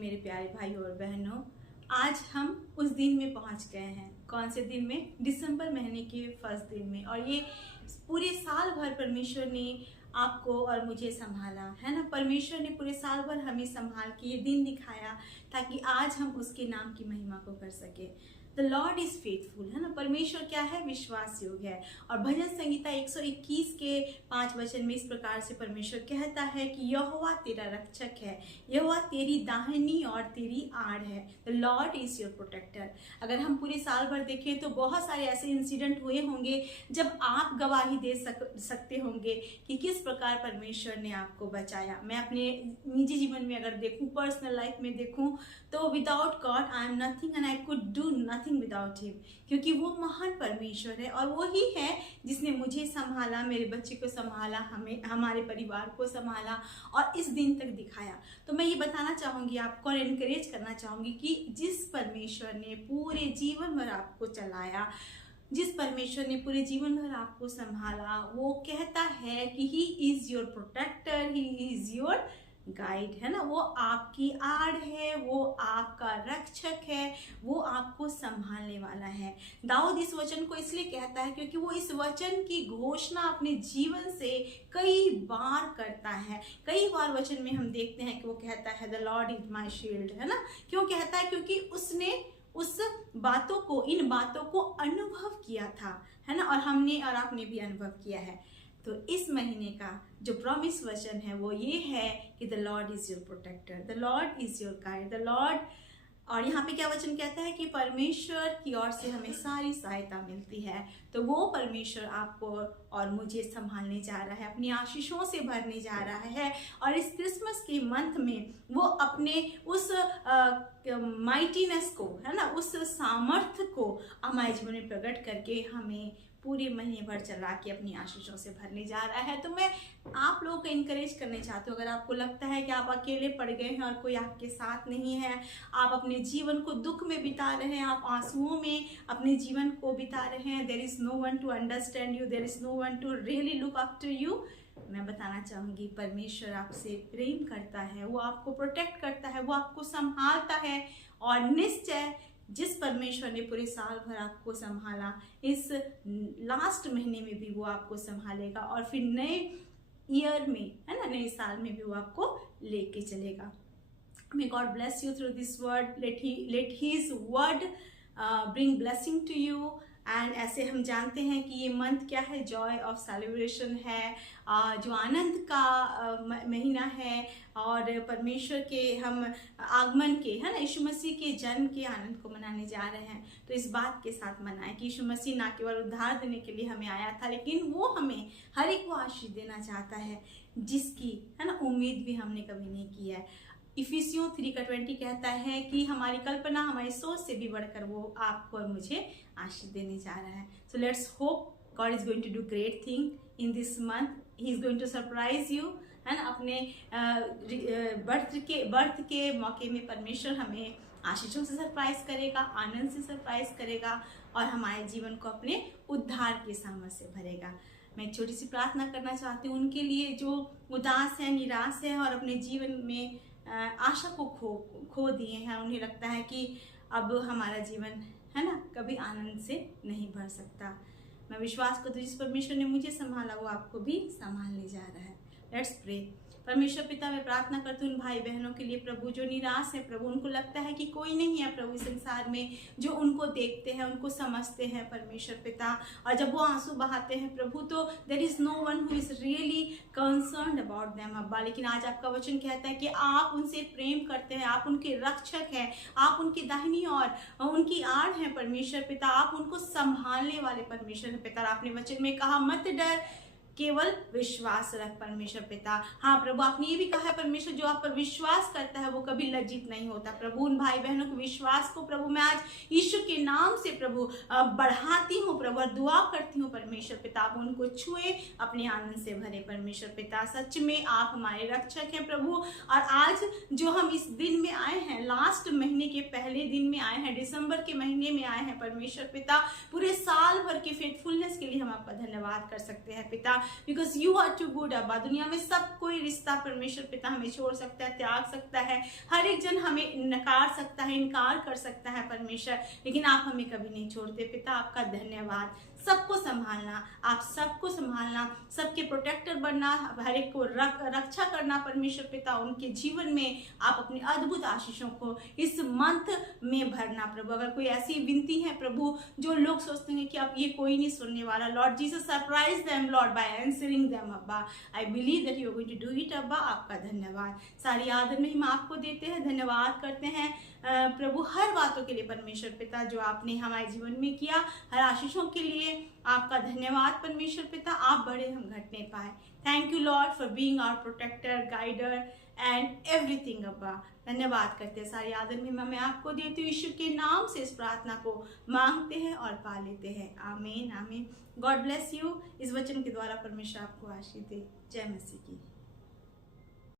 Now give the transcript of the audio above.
मेरे प्यारे भाई और बहनों, आज हम उस दिन में पहुंच गए हैं। कौन से दिन में? दिसंबर महीने के फर्स्ट दिन में। और ये पूरे साल भर परमेश्वर ने आपको और मुझे संभाला है ना। परमेश्वर ने पूरे साल भर हमें संभाल के ये दिन दिखाया ताकि आज हम उसके नाम की महिमा को कर सके। द लॉर्ड इज फेथफुल है ना। परमेश्वर क्या है? विश्वास योग्य है। और भजन संहिता 121 के 5 वचन में इस प्रकार से परमेश्वर कहता है कि यहोवा तेरा रक्षक है, यहोवा तेरी दाहिनी और तेरी आड़ है। The Lord is your protector. अगर हम पूरे साल भर देखें तो बहुत सारे ऐसे इंसिडेंट हुए होंगे जब आप गवाही दे सकते होंगे कि किस प्रकार परमेश्वर ने आपको बचाया। मैं अपने निजी जीवन में अगर देखूं, पर्सनल लाइफ में देखूं, तो without God I am nothing and I could do nothing without him. क्योंकि वो महान परमेश्वर है और वो ही है जिसने मुझे संभाला, मेरे बच्चे को संभाला, हमें, हमारे परिवार को संभाला और इस दिन तक दिखाया। तो मैं ये बताना चाहूंगी आपको और एनकरेज करना चाहूंगी कि जिस परमेश्वर ने पूरे जीवन भर आपको चलाया, जिस परमेश्वर ने पूरे जीवन भर आपको संभाला, वो कहता है कि he is your protector, he is your guide है ना। वो आपकी आड़ है, वो आपका रक्षक है, वो आपको संभालने वाला है। दाऊद इस वचन को इसलिए कहता है क्योंकि वो इस वचन की घोषणा अपने जीवन से कई बार करता है। कई बार वचन में हम देखते हैं कि वो कहता है the Lord is my shield है ना। क्यों कहता है? क्योंकि उसने उस बातों को, इन बातों को अनुभव किया था है ना। और हमने और आपने भी अनुभव किया है। तो इस महीने का जो प्रॉमिस वचन है वो ये है कि the Lord is your protector, the Lord is your guide, the Lord. और यहाँ पे क्या वचन कहता है कि परमेश्वर की ओर से हमें सारी सहायता मिलती है। तो वो परमेश्वर आपको और मुझे संभालने जा रहा है, अपनी आशीषों से भरने जा रहा है। और इस क्रिसमस के मंथ में वो अपने उस माइटीनेस को है ना, उस सामर्थ्य को हमारे जीवन में प्रकट करके हमें पूरे महीने भर चला के अपनी आशीषों से भरने जा रहा है। तो मैं आप लोगों को इनकरेज करने चाहती हूँ, अगर आपको लगता है कि आप अकेले पड़ गए हैं और कोई आपके साथ नहीं है, आप अपने जीवन को दुख में बिता रहे हैं, आप आंसुओं में अपने जीवन को बिता रहे हैं, there is no one to understand you, there is no one to really look after you, मैं बताना चाहूंगी परमेश्वर आपसे प्रेम करता है, वो आपको प्रोटेक्ट करता है, वो आपको संभालता है। और निश्चय जिस परमेश्वर ने पूरे साल भर आपको संभाला, इस लास्ट महीने में भी वो आपको संभालेगा और फिर नए ईयर में है ना, नए साल में भी वो आपको लेके चलेगा। May God bless you through this word, let his word bring blessing to you. And ऐसे हम जानते हैं कि ये मंथ क्या है? जॉय ऑफ सेलिब्रेशन है, जो आनंद का महीना है और परमेश्वर के हम आगमन के है ना, यीशु मसीह के जन्म के आनंद को मनाने जा रहे हैं। तो इस बात के साथ मनाएं कि यीशु मसीह ना केवल उद्धार देने के लिए हमें आया था, लेकिन वो हमें हर एक को आशीष देना चाहता है जिसकी है ना उम्मीद भी हमने कभी नहीं की है। इफिसियों 3:20 कहता है कि हमारी कल्पना, हमारी सोच से भी बढ़कर वो आपको और मुझे आशीष देने जा रहा है। So let's hope God is going to do great thing in this month, he is going to surprise you है ना। अपने बर्थ के मौके में परमेश्वर हमें आशीषों से सरप्राइज करेगा, आनंद से सरप्राइज करेगा और हमारे जीवन को अपने उद्धार के सामर्थ्य से भरेगा। मैं छोटी सी प्रार्थना करना चाहती हूँ उनके लिए जो उदास है, निराश है और अपने जीवन में आशा को खो दिए हैं। उन्हें लगता है कि अब हमारा जीवन है ना कभी आनंद से नहीं भर सकता। मैं विश्वास करती हूँ जिस परमेश्वर ने मुझे संभाला वो आपको भी संभालने जा रहा है। Let's pray. परमेश्वर पिता, मैं प्रार्थना करती हूँ उन भाई बहनों के लिए प्रभु जो निराश है प्रभु, उनको लगता है कि कोई नहीं है प्रभु संसार में जो उनको देखते हैं, उनको समझते हैं परमेश्वर पिता। और जब वो आंसू बहाते हैं प्रभु तो there is no one who is really concerned about them अब्बा। लेकिन आज आपका वचन कहता है कि आप उनसे प्रेम करते हैं, आप उनके रक्षक हैं, आप उनकी दाहिनी और उनकी आड़ हैं परमेश्वर पिता, आप उनको संभालने वाले परमेश्वर पिता। आपने वचन में कहा मत डर, केवल विश्वास रख परमेश्वर पिता। हाँ प्रभु, आपने ये भी कहा है परमेश्वर जो आप पर विश्वास करता है वो कभी लज्जित नहीं होता। प्रभु उन भाई बहनों के विश्वास को प्रभु मैं आज यीशु के नाम से प्रभु बढ़ाती हूँ प्रभु और दुआ करती हूँ परमेश्वर पिता, आप उनको छुए, अपने आनंद से भरे परमेश्वर पिता। सच में आप हमारे रक्षक हैं प्रभु। और आज जो हम इस दिन में आए हैं, लास्ट महीने के पहले दिन में आए हैं, दिसंबर के महीने में आए हैं परमेश्वर पिता, पूरे साल भर के फेथफुलनेस के लिए हम आपका धन्यवाद कर सकते हैं पिता। Because you are too good अब्बा। दुनिया में सब कोई रिश्ता परमेश्वर पिता हमें छोड़ सकता है, त्याग सकता है, हर एक जन हमें नकार सकता है, इनकार कर सकता है परमेश्वर, लेकिन आप हमें कभी नहीं छोड़ते पिता। आपका धन्यवाद। सबको संभालना, आप सबको संभालना, सबके प्रोटेक्टर बनना, हर एक को रक्षा करना परमेश्वर पिता। उनके जीवन में आप अपनी अद्भुत आशीषों को इस मंथ में भरना प्रभु। अगर कोई ऐसी विनती है प्रभु जो लोग सोचते हैं कि आप ये कोई नहीं सुनने वाला, lord Jesus surprise them lord by answering them अब्बा। I believe that you are going to do it अब्बा। आपका धन्यवाद। सारी आदर में हम आपको देते हैं, धन्यवाद करते हैं प्रभु हर बातों के लिए परमेश्वर पिता जो आपने हमारे जीवन में किया, हर आशीषों के लिए आपका धन्यवाद परमेश्वर पिता। आप बड़े, हम घटने पाए। Thank you Lord for being our protector, guider and everything अब्बा। धन्यवाद करते हैं। सारी आदर में मैं आपको देती हूँ, यीशु के नाम से इस प्रार्थना को मांगते हैं और पा लेते हैं। आमीन आमीन। God bless you. इस वचन के द्वारा परमेश्वर आपको आशीष दे। जय मसीह की।